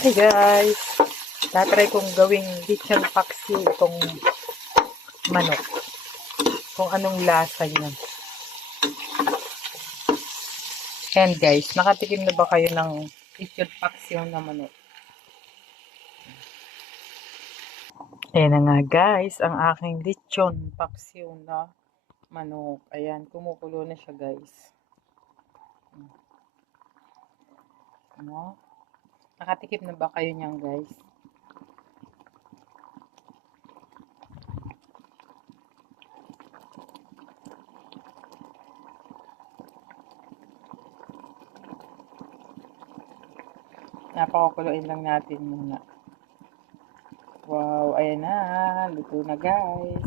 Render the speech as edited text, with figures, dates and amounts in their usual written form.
Hey guys, tatry kong gawing lechon paksiw itong manok. Kung anong lasa niya. And guys, nakatikim na ba kayo ng lechon paksiw na manok? Ayan na nga guys, ang aking lechon paksiw na manok. Ayan, kumukulo na siya guys. Ano? Nakatikim na ba kayo niyan guys? Napakukuluin lang natin muna. Wow, ayan na. Luto na guys.